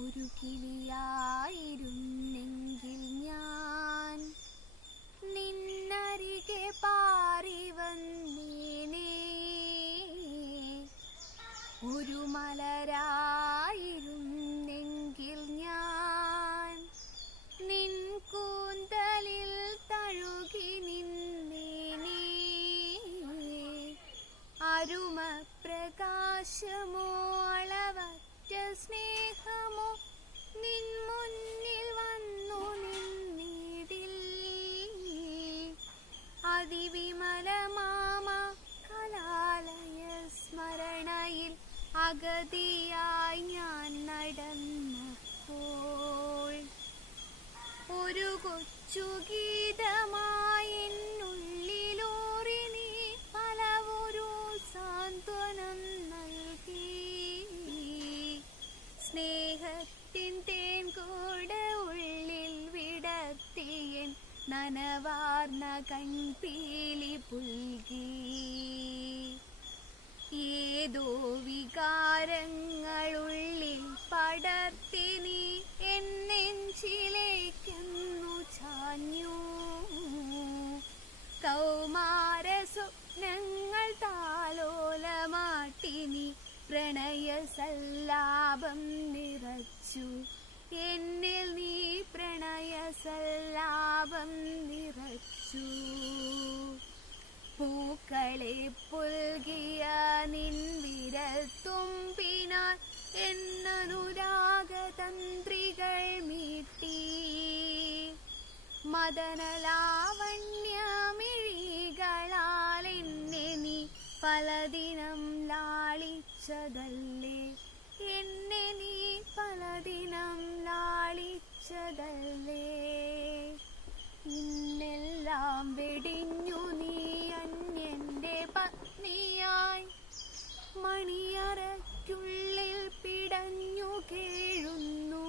ഒരു കിളിയായിരുന്നെങ്കിൽ ഞാൻ നിന്നരികെ പാറി വന്നീനേ. ഒരു മലരായിരുന്നെങ്കിൽ ഞാൻ നിൻ കൂന്തലിൽ തഴുകി നിന്നേനേ. അരുമ പ്രകാശമോ അളവറ്റ സ്നേഹമോ നിൻ മുന്നിൽ വന്നു നിന്നിടിൽ. അതിവിമലമാമ കലാലയ സ്മരണയിൽ അഗതിയായി ഞാൻ നടന്നപ്പോൾ ഒരു കൊച്ചു ഗീതമായി എന്നുള്ളിലൂറി നീ പലവൊരു സാന്ത്വനം നൽകി. സ്നേഹത്തിൻ തേൻകൂട് ഉള്ളിൽ വിടർത്തിയൻ നനവാർന്ന കൺപീലി പുൽകി. ഏതോ വികാരങ്ങളുള്ളിൽ പടർത്തി നീ എന്നെഞ്ചിലേക്കെന്നു ചാഞ്ഞു. കൗമാര സ്വപ്നങ്ങൾ താലോലമാട്ടി നീ പ്രണയസല്ലാപം നിറച്ചു. എന്നിൽ നീ പ്രണയസല്ലാപം നിറച്ചു. പൂക്കളെ പുൽകിയ നിൻ വിരൽത്തുമ്പിനാൽ എന്നനുരാഗതന്ത്രികൾ മീട്ടി. മദനലാവണ്യമിഴികളാൽ എന്നെ നീ പലദിനം ലാളിച്ചതല്ലേ. എന്നെ നീ പലദിനം ലാളിച്ചതല്ലേ. ഇന്നെല്ലാം വെടിഞ്ഞു നീ അന്യന്റെ പത്നിയായി മണിയറയ്ക്കുള്ളിൽ പിടഞ്ഞു കേഴുന്നു.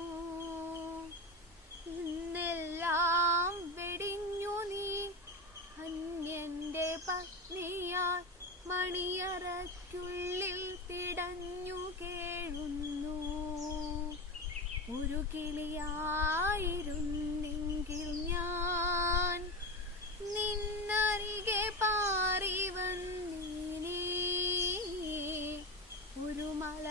ഇന്നെല്ലാം വെടിഞ്ഞു നീ അന്യന്റെ പത്നിയായി മണിയറയ്ക്കുള്ളിൽ പിടഞ്ഞു കേഴുന്നു. ഒരു കിളിയായിരുന്നെങ്കിൽ ഞാൻ നിന്നരികെ പാറി വന്നീനേ. ഒരു മല